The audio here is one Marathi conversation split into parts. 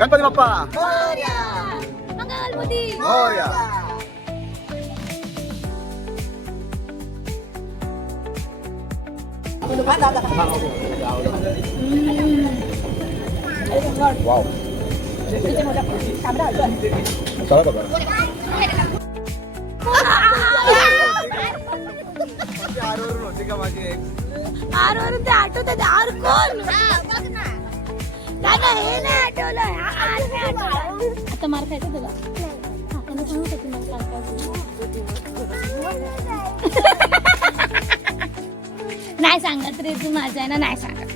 गणपती बाप्पा मोरया. मंगलमूर्ती मोरया. वाव. चला बघा. आरवरून होती का माझी एक? आरवरून ते आठवत आर कोण दादा हे नाही आठवलं आता मार खायचं तुला काकाने सांगत होती मला नाही सांगत रे तू माझा आहे ना नाही सांगत.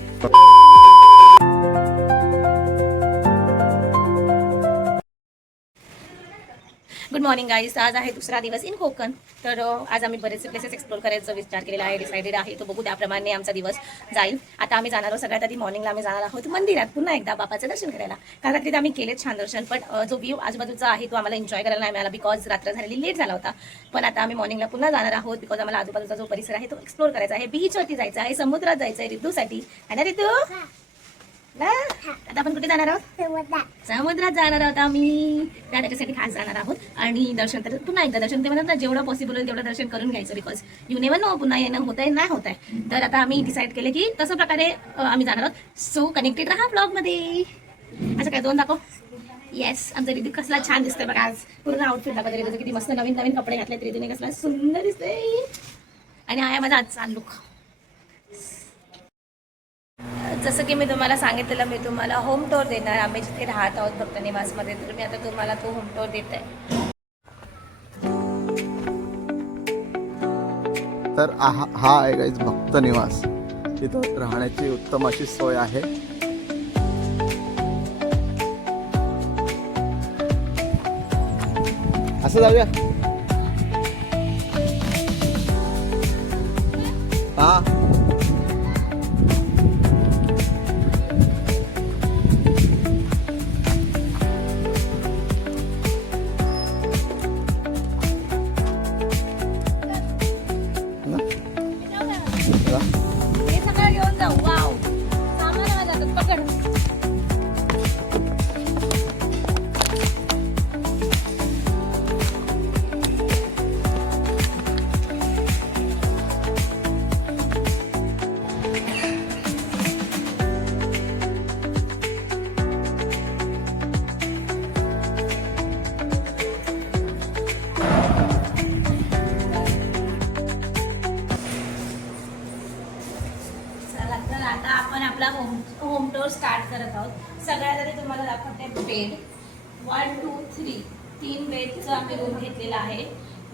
Good morning guys. आज आहे दुसरा दिवस इन कोकण. तर आज आम्ही बरेचसे प्लेसेस एक्सप्लोर करायचा विचार केलेला आहे, डिसाइडेड आहे. तो बघू त्याप्रमाणे आमचा दिवस जाईल. आता आम्ही जाणार आहोत सगळ्यात आधी मॉर्निंगला आम्ही जाणार आहोत मंदिरात पुन्हा एकदा बापाचं दर्शन करायला. कारण रात्री आम्ही केलेच छान दर्शन, पण जो व्ह्यू आजूबाजूचा आहे तो आम्हाला एन्जॉय करायला नाही मिळाला बिकॉज रात्र झालेली लेट झाला होता. पण आता आम्ही मॉर्निंगला पुन्हा जाणार आहोत बिकॉज आम्हाला आजूबाजूचा जो परिसर आहे तो एक्सप्लोर करायचा आहे. बीचवरती जायचं आहे, समुद्रात जायचं आहे रितूसाठी. आहे ना रितू? आता आपण कुठे जाणार आहोत? समुद्रात जाणार आहोत आम्ही. त्याच्यासाठी खास जाणार आहोत. आणि दर्शन तर पुन्हा एकदा दर्शन ते म्हणतात ना जेवढं पॉसिबल होईल तेवढं दर्शन करून घ्यायचं बिकॉज यू नेवर नो पुन्हा येणं होत आहे नाही होत आहे. तर आता आम्ही डिसाईड केले की तसं प्रकारे आम्ही जाणार आहोत. सो कनेक्टेड राहा ब्लॉगमध्ये. असं काय दोन दाखव. येस आमचं रितू कसला छान दिसतंय बघा. आज पूर्ण आउटफिट दाखवते रितूचं किती मस्त नवीन नवीन कपडे घातले. रितूने कसला सुंदर दिसतंय. आणि आहे माझा आजचा लुक. जसं की मी तुम्हाला सांगितलेलं मी तुम्हाला होम टूर देणार. आम्ही जिथे राहत आहोत भक्त निवासमध्ये, तर मी आता तुम्हाला तो होम टूर देत आहे. तर हा आहे गाईज भक्त निवास. इथं राहण्याची उत्तम अशी सोय आहे. असं जाऊया. हा हे सगळं घेऊन जाऊ. वाव सामान जातात पकड. आता आपण आपला होम टूर स्टार्ट करत आहोत. सगळ्यात आधी तुम्हाला दाखवते बेड. 1 2 3 3 बेडचं आम्ही रूम घेतलेला आहे.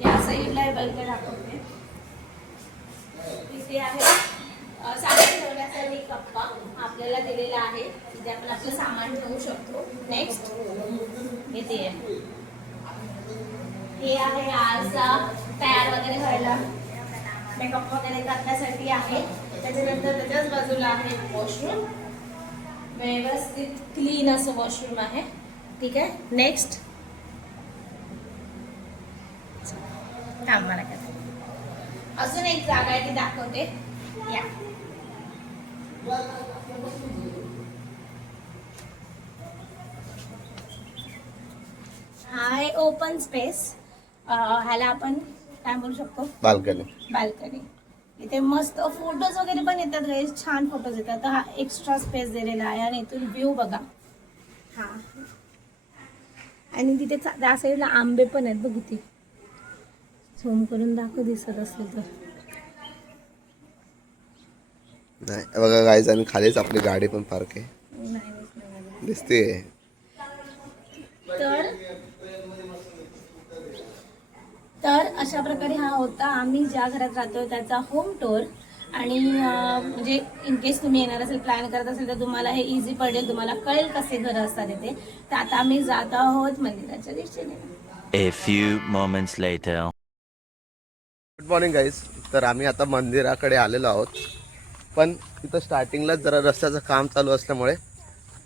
या साईडला बल्कन दाखवते. इथे आहे सामान ठेवण्यासाठी कप्पा आपल्याला दिलेला आहे. इथे आपण आपलं सामान ठेवू शकतो. नेक्स्ट इथे आहे हे आहे आरसा तयार वगैरे व्हायला मेकअप वगैरे करण्यासाठी आहे. त्याच्यानंतर त्याच्याच बाजूला आहे वॉशरूम. व्यवस्थित क्लीन असं वॉशरूम आहे. ठीक आहे. नेक्स्ट मला अजून एक जागा आहे ती दाखवते. या हा आहे ओपन स्पेस. ह्याला आपण काय बोलू शकतो? बाल्कनी. बाल्कनी. इथे मस्त फोटोज वगैरे पण येतात गाईज. छान फोटोज येतात. तर हा एक्स्ट्रा स्पेस दिलेला आहे. आणि इथून व्ह्यू बघा. हा आणि तिथे त्या साईडला आंबे पण आहेत बघ. ती झूम करून दाखव दिसत असेल तर. नाही बघा गाईज आणि खालीच आपली गाडी पण पार्क आहे. नाही दिसते. तर अशा प्रकारे हा होता आम्ही ज्या घरात राहतो त्याचा होम टूर. आणि म्हणजे इन केस तुम्ही येणार असेल प्लॅन करत असेल तर तुम्हाला हे इझी पडेल. तुम्हाला कळेल कसे घरं असतात इथे. तर आता आम्ही जात आहोत मंदिराच्या दिशेने. A few moments later. Good morning guys. तर आम्ही आता मंदिराकडे आलेलो आहोत. पण इथं स्टार्टिंगलाच जरा रस्त्याचं काम चालू असल्यामुळे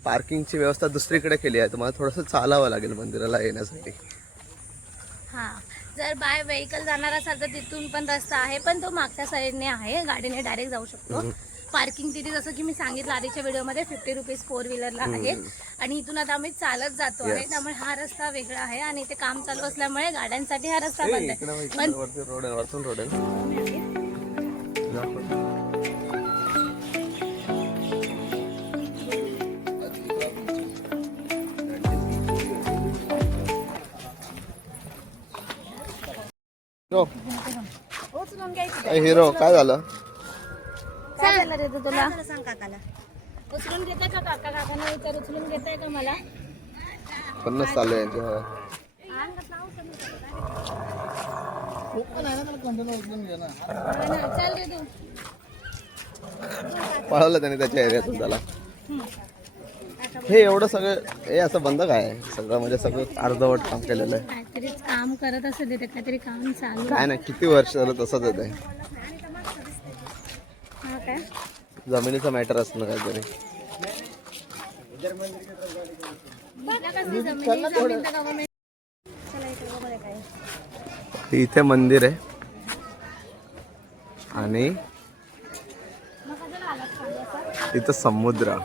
पार्किंगची व्यवस्था दुसरीकडे केली आहे. तुम्हाला थोडंसं चालावं लागेल मंदिराला येण्यासाठी. हां जर बाय व्हेकल जाणार असाल तर तिथून पण रस्ता आहे, पण तो मागच्या साईडने आहे. गाडीने डायरेक्ट जाऊ शकतो. पार्किंग तिथे जसं की मी सांगितलं आधीच्या व्हिडिओमध्ये 50 रुपीज 4 व्हीलरला आहे आणि इथून आता आम्ही चालत जातो आहे. Yes. त्यामुळे हा रस्ता वेगळा आहे आणि इथे काम चालू असल्यामुळे गाड्यांसाठी हा रस्ता बंद आहे. पण रोड आहे, वरतून रोड आहे. उचलून घ्यायची हिरो काय झालं? काय झालं रे तुला? सांग काकाला. उचलून घेताय का काका? काकाने विचार उचलून घेताय का मला? 50 चालू आहे यांचे, हा. चल रे तू. पळवलं त्याने त्याच्या एरियातून त्याला. हे एवढं सगळं हे असं बंद काय आहे? सगळं म्हणजे सगळं अर्धवट काम केलेलं आहे. काहीतरी काम करत असेल तिथे, काहीतरी काम चालू काय नाही, किती वर्ष झालं तसंच येत आहे. हा काय? जमिनीचं मॅटर असणं काहीतरी. इथे मंदिर आहे आणि इथं समुद्र.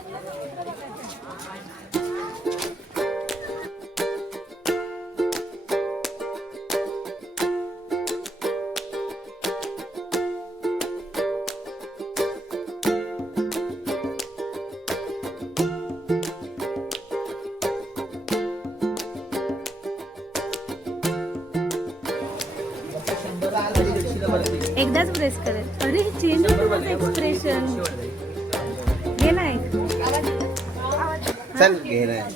एकदाच प्रेस करेल. अरे चेंज होतं एक्सप्रेशन. हे नाही चल घे नाही.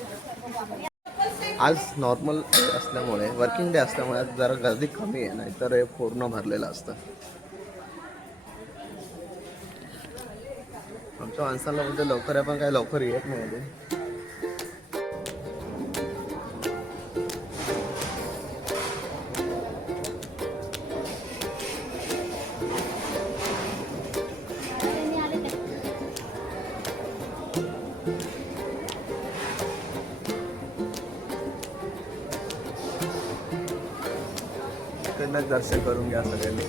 आज नॉर्मल डे असल्यामुळे, वर्किंग डे असल्यामुळे आज जरा गर्दी कमी आहे, नाही तर हे पूर्ण भरलेलं असतं. आमच्या माणसाला म्हणजे लवकर आहे पण काही लवकर येत नाही ते. त्यांना दर्शन करून घ्या सगळ्यांनी.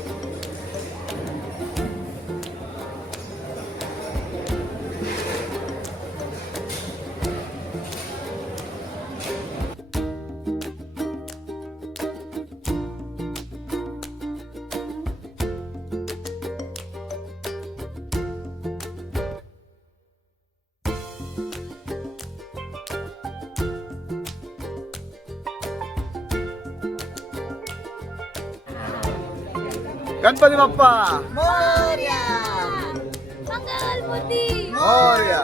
गणपती बाप्पा मंगलमूर्ती. मोरया.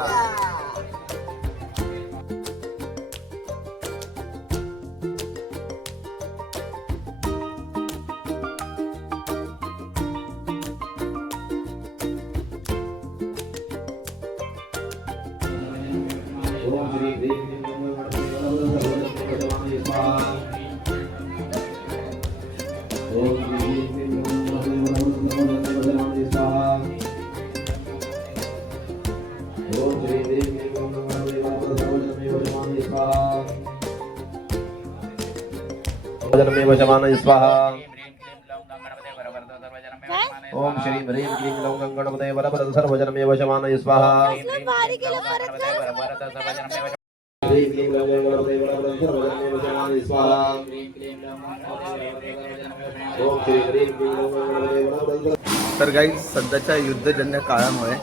वजनमेव स्वाहा. ओम श्री ह्रीं क्लीं लौं गणपतये वरवरद सर्वजनमेव शमानय स्वाहा. भारी केलं परत कर. ह्रीं क्लीं लौं गणपतये वरवरद सर्वजनमेव शमानय स्वाहा. ओम श्री ह्रीं क्लीं लौं गणपतये वरवरद. तर गाईज सध्याच्या युद्धजन्य काळामुळे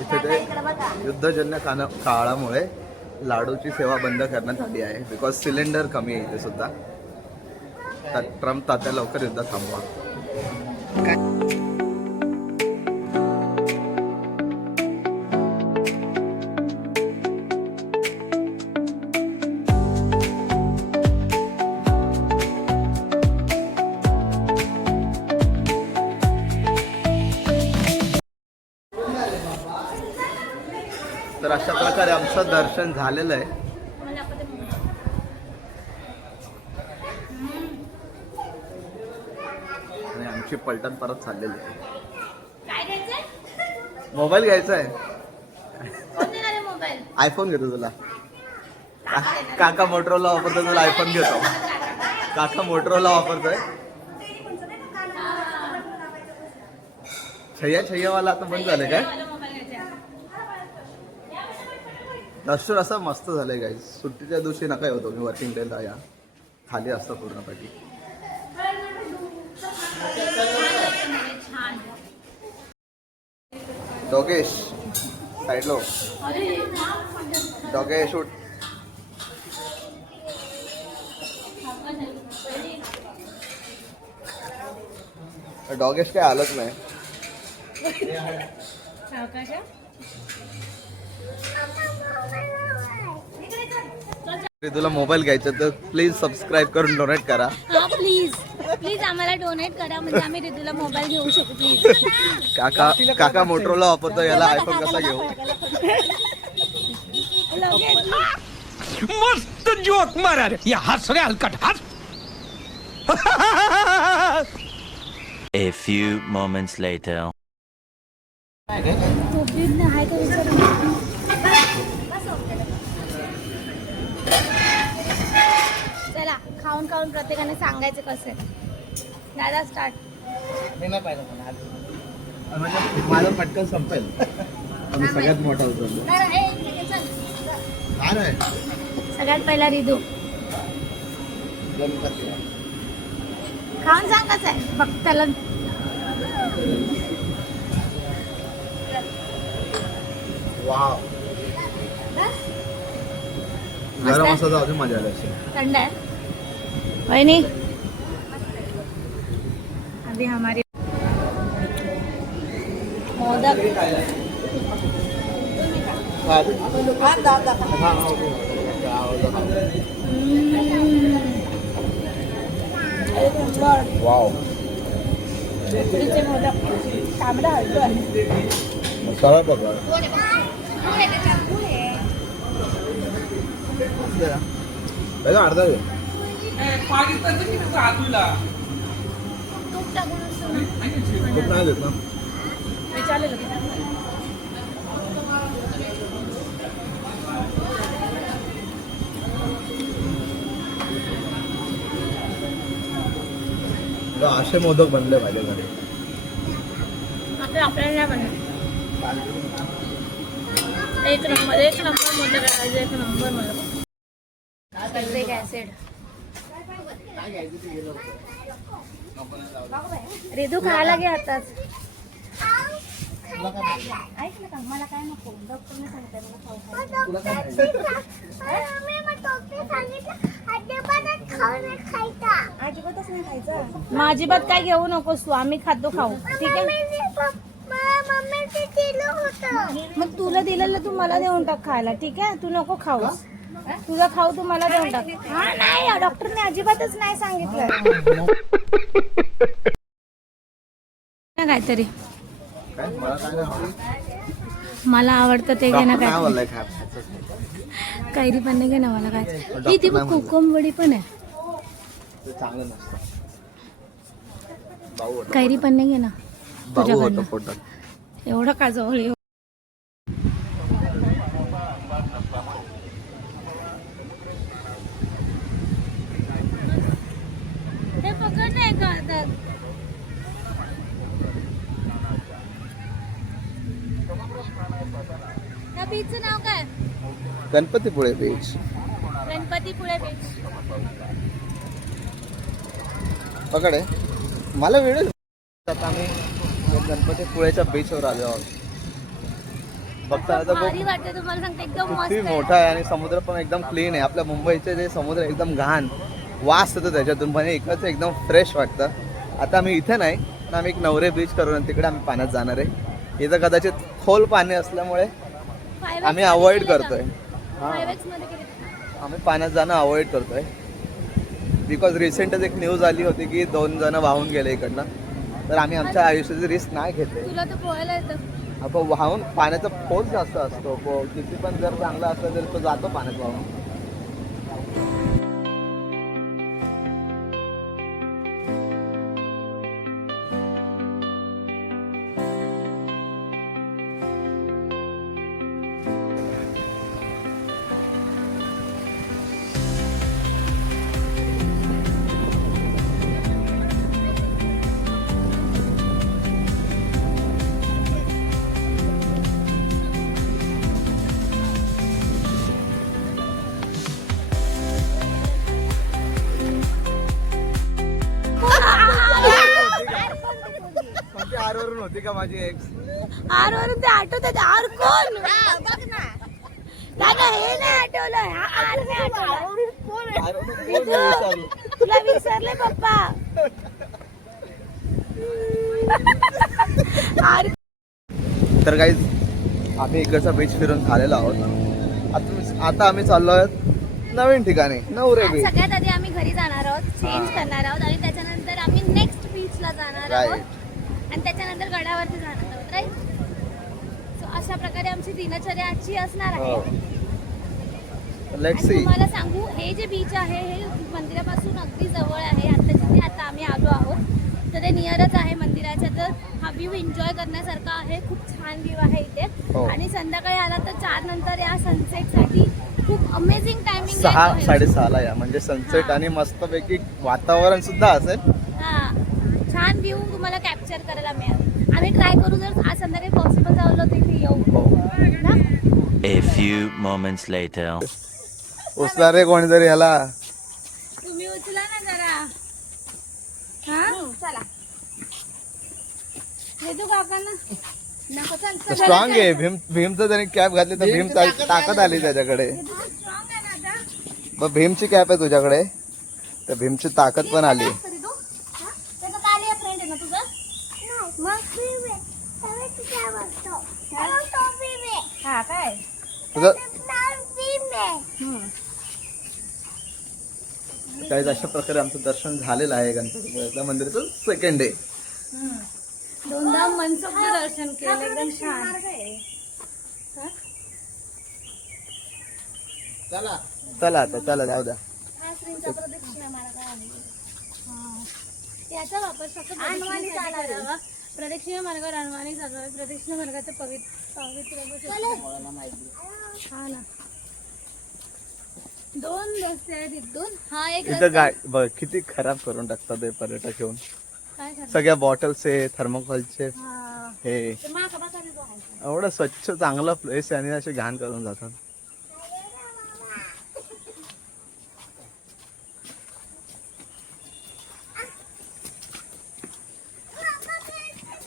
इथे ते युद्धजन्य काळामुळे लाडूची सेवा बंद करण्यात आली आहे. बिकॉज सिलेंडर कमी आहे इथे सुद्धा. तर ट्रम्प तात्या लवकर युद्ध थांबवा. तर अशा प्रकारे आमचं दर्शन झालेलं आहे. आणि आमची पलटण परत चाललेली आहे. काय घ्यायचंय? मोबाईल घ्यायचा आहे. कोण देणार आहे मोबाईल? आयफोन घेतो तुला. काका मोटरोला वापरतो, तुला आयफोन घेतो. काका मोटरोला वापरतोय. छय्यावाला आता बंद झालं काय? दर्शन असं मस्त झालंय गाईज. सुट्टीच्या दिवशी नका होतो मी वर्किंग डेला या खाली असतं पूर्णपैकी. डॉगेश साईडलो डॉगेश उठ. डॉगेश काय आलंच नाही. तुला मोबाईल घ्यायचा तर प्लीज सबस्क्राईब करून डोनेट करा. हा प्लीज प्लीज आम्हाला डोनेट करा म्हणजे आम्ही रिदूला मोबाईल घेऊ शकू प्लीज. काका मोटरोला वापरतो, याला आयफोन कसा घेऊ. मस्त जोक मारा रे. या हस रे हलकट हस. A few moments later. चला खाऊन खाऊन प्रत्येकाने सांगायचं कसं आहे. दादा स्टार्ट. मी नाही पाहिलं माझं पटकन संपेल. आम्ही सगळ्यात मोठा होतो. सगळ्यात पहिला रिदू खाऊन सांग कसं आहे बघ त्याला. वाव गरम असं तर अजून मजा आली असेल. ठंड है वही अभी हमारी मोदक. वाव उकडीचे मोदक तांबडा हलतोय. मसाला बघा. अर्धा वेळ तूप टाकून असतं ना. खूप नाही देत ना. विचारलेलं असे मोदक बनले माझ्या घरी. आपल्याला नाही बनत. एक नंबर मोदक करायचं. एक नंबर मला सल्फिक ऍसिड. रिदू खायला घे आताच. ऐकलं का मला काय नको डॉक्टरने सांगताय मला अजिबातच नाही खायचं. मग अजिबात काय घेऊ नकोस तू. आम्ही खातो खाऊ ठीक आहे. मग तुला दिलेलं तू मला देऊन टाक खायला ठीक आहे. तू नको खाऊस. तुझा खाऊ तू मला देऊन टाक. हा नाही डॉक्टरने अजिबातच नाही सांगितलं. काहीतरी मला आवडतं ते घे ना. काय कैरी पण नाही घे ना मला. काय ही ती बघ कोकमवडी पण आहे. चांगलं नसतं. कैरी पण नाही घे ना तुझ्याकडनं. पोटात एवढं का जवळ येऊ. हे पकड नाही का हातात. त्या बीचचं नाव काय. गणपतीपुळे बीच. गणपतीपुळे बीच. पकड आहे मला वेळ. आता आम्ही गणपतीपुळेच्या बीचवर आलो आहोत. बघताना भारी वाटतं तुम्हाला सांगते. एकदम मस्त किती आहे. मोठा आहे आणि समुद्र पण एकदम क्लीन आहे. आपल्या मुंबईचे जे समुद्र एकदम घाण वास येतो त्याच्यातून, पण इकडचं एकदम फ्रेश वाटतं. आता आम्ही इथे नाही पण आम्ही एक नवरे बीच करून तिकडे आम्ही पाण्यात जाणार आहे. इथं कदाचित खोल पाणी असल्यामुळे आम्ही अवॉइड करतोय. आम्ही पाण्यात जाणं अवॉइड करतोय बिकॉज रिसेंटच एक न्यूज आली होती की 2 जण वाहून गेले इकडनं. तर आम्ही आमच्या आयुष्याची रिस्क नाही घेतली. तुला तर पोहायला येतं. आपण वाहून पाण्याचा फोर्स जास्त असतो. किती पण जर चांगला असला तरी तो जातो पाण्यात वाहून. होती का माझी एक्स? आर वरून ते आठवत आर कोण बघ ना दादा हे नाही आठवलं हा आर नाही आठवलं तुला विसरले पप्पा आर तर काही आम्ही इकडचा बीच फिरून झालेलो आहोत. आता आम्ही चाललो आहोत नवीन ठिकाणी नवरे बीच. सगळ्यात आधी आम्ही घरी जाणार आहोत चेंज करणार आहोत आणि त्याच्यानंतर आम्ही नेक्स्ट बीचला जाणार आहोत आणि त्याच्यानंतर गडावरती जाणार आहोत राईट. सो अशा प्रकारे आमची दिनचर्या आजची असणार आहे. लेट्स आणि सी. तुम्हाला सांगू हे जे बीच आहे हे मंदिरापासून अगदी जवळ आहे. आता जिथे आता आम्ही आलो आहोत तर ते नियरच आहे मंदिराच्या. तर हा व्ह्यू एन्जॉय करण्यासारखा आहे. खूप छान व्ह्यू आहे इथे. आणि संध्याकाळी आला तर 4 नंतर या सनसेटसाठी खूप अमेझिंग टायमिंग 6-6:30ला या म्हणजे सनसेट आणि मस्तपैकी वातावरण सुद्धा असेल. हा छान व्ह्यू तुम्हाला कॅप्चर करायला मिळेल. आम्ही ट्राय करू जर आज संध्याकाळी पॉसिबल झालं तर इथे येऊ ना. A few moments later. उचला रे कोणीतरी याला. तुम्ही उचला ना जरा. हा चला हे तू काकांना नको चल स्ट्रॉंग आहे भीमचं त्याने कॅप घातली तर भीम ताकद आली त्याच्याकडे. स्ट्रॉंग आहे ना आता. मग भीमची कॅप आहे तुझ्याकडे तर भीमची ताकद पण आली. तरी तू त्याचं काली फ्रेंड आहे ना तुझं मग हा काय तुझं काही अशा प्रकारे आमचं दर्शन झालेलं आहे गणपतीपुळ्याच्या मंदिराचं सेकंड डे. दोनदा मनसोक्त दर्शन केलं एकदम छान. चला आता चला जाऊ द्या. हा श्रींचा प्रदक्षिणा मार्ग आहे. याचा वापर फक्त प्रदक्षिणेसाठी करावा. प्रदक्षिणा मार्गावर अनवाणी जागा प्रदक्षिणा मार्गाचं पवित्र हा ना 2 रस्ते आहेत इथून. हा एक इथं गाय बघ किती खराब करून टाकतात हे पर्यटक येऊन. काय करणार? सगळ्या बॉटल्सचे थर्मोकॉलचे हा. हे ते माका बघा ना तो आहे. एवढं स्वच्छ चांगला प्लेस आहे आणि असे घाण करून जातात.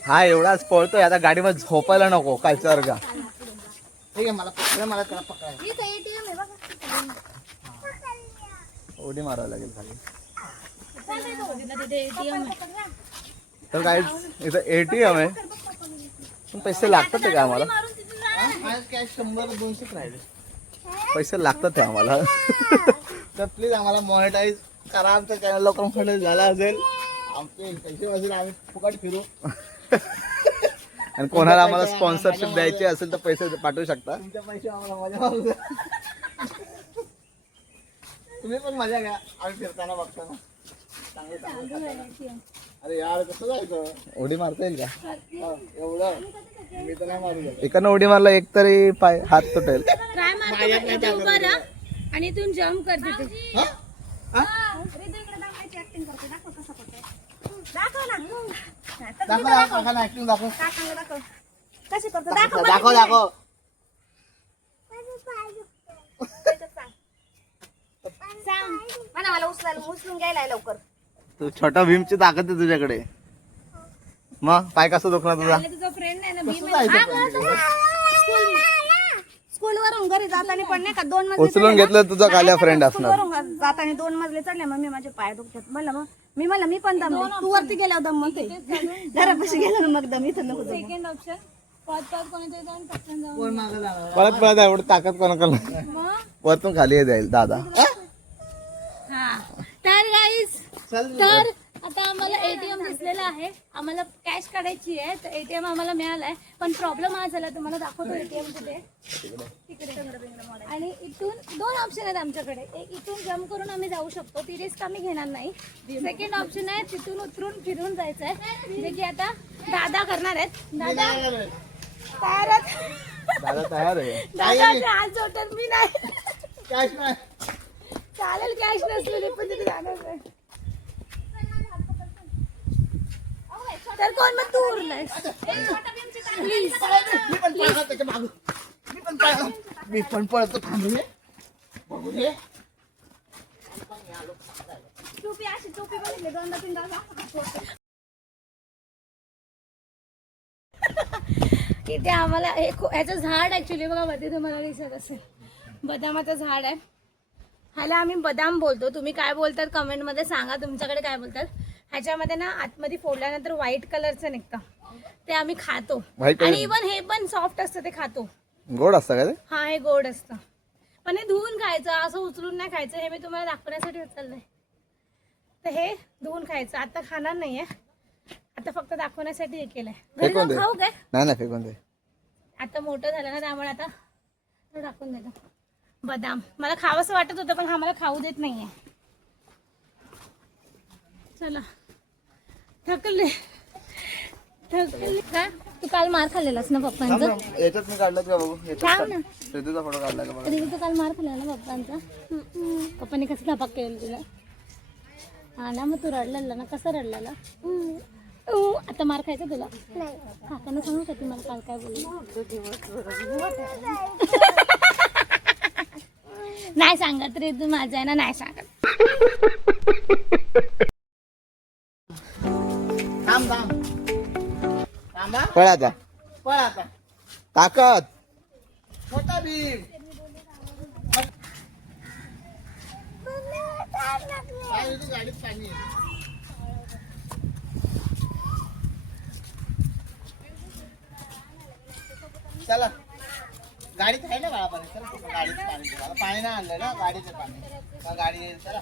हा एवढाच पळतोय आता गाडीवर झोपायला नको काय चर का. इथं ATM आहे बघा. उडी मारावी लागेल खाली. चालतंय तो. तिथे ATM आहे. तर काय इथं ATM आहे पण पैसे लागतात ते का आम्हाला. मारून तिथे जा. पैसे लागतात ते आम्हाला. तर प्लीज आम्हाला मॉनिटाईज करा. आमचं चॅनल लवकर झाला असेल आमचे पैसे वाजून आम्ही फुकट फिरू. आणि कोणाला आम्हाला स्पॉन्सरशिप द्यायची असेल तर पैसे पाठवू शकता. पैसे आम्हाला मजा तुम्ही पण मजा घ्या. आम्ही फिरताना बघताना अरे यार कसं जायचं. उडी मारता येईल का एवढं मी तर नाही मारू. एकानं उडी मारला एक तरी पाय हात तुटेल. ट्राय मारतो इथे उभा राहा आणि इथून जम्प कर तिथे. कशी करतो दाखव. सांग मला उचलून घ्यायला लवकर. तू छोटा भीमची ताकद आहे तुझ्याकडे. मग पाय कसं दुखणार तुझा. तुझा फ्रेंड नाही ना स्कूल वरून घरी जाताना पण नाही का 2 मजले उचलून घेतलं तुझा काल्या फ्रेंड असणार. वरून जाताना 2 मजले चढले मग मी माझे पाय दुखतात. म्हणलं मग मी पण दमले. तू वरती गेल्यावर दम मग घरापाशी गेला मग दम इथं नको. सेकंड ऑप्शन परत एवढं ताकद कोणाकडे वरतून खाली जाईल दादा. हा तर गाईस तर आता आम्हाला ATM दिसलेला आहे. आम्हाला कॅश काढायची आहे तर ATM आम्हाला मिळालाय. पण प्रॉब्लेम हा झाला तुम्हाला दाखवतो ATM कुठे तिकडे. आणि इथून 2 ऑप्शन आहेत आमच्याकडे. एक इथून जम्प करून आम्ही जाऊ शकतो. ती रिस्क आम्ही घेणार नाही. सेकंड ऑप्शन आहे तिथून उतरून फिरून जायचं आहे जे की आता दादा करणार आहेत. दादा तयार आहे. दादा आज जोटर मी नाही चालेल कॅश नसलेली पण तिथे जाणार आहे. तर कोण मग तू उरलाय प्लीज. मी पण पळतो थांबले. टोपी अशी टोपी बघितली 2-3 तास इथे आम्हाला ह्याचं झाड ऍक्च्युली बघा वरती तुम्हाला दिसत असेल बदामाचं झाड आहे. ह्याला आम्ही बदाम बोलतो. तुम्ही काय बोलतात कमेंटमध्ये सांगा तुमच्याकडे काय बोलतात. ह्याच्यामध्ये ना आतमध्ये फोडल्यानंतर व्हाईट कलरचं निघतं ते आम्ही खातो. White आणि इव्हन हे पण सॉफ्ट असतं ते खातो. गोड असतं का ते? हा हे गोड असतं पण हे धुवून खायचं असं उचलून नाही खायचं. हे मी तुम्हाला दाखवण्यासाठी उचललंय. तर हे धुवून खायचं. आता खाणार नाहीये आता फक्त दाखवण्यासाठी हे केलंय. घरी जाऊन खाऊ काय? नाही फेकून दे. आता मोठं झालं ना त्यामुळे आता टाकून देतो. बदाम मला खावंसं वाटत होतं पण हा मला खाऊ देत नाहीये. चला थकले काय तू काल मार खाल्लेलास ना पप्पांचा. याच्यात मी काढलं का बघू? थांब ना. श्रीतूचा फोटो काढला का बघा. तू काल मार खाल्लेला ना पप्पांचा. पप्पाने कसं धपाक केलं तुला. हा ना मग तू रडलेला ना. कसं रडलेला. आता मार खायचा तुला. काकांना सांगू का तुम्हाला काल काय बोलली. नाही सांगत रे तू माझा आहे ना नाही सांगत. पळ आता ताकद मोठा भीम. गाडीत पाणी आहे. चला गाडीत आहे ना बाळा पाणी. चला गाडीत पाणी पाणी नाही आणलं ना गाडीचं पाणी गाडी चला.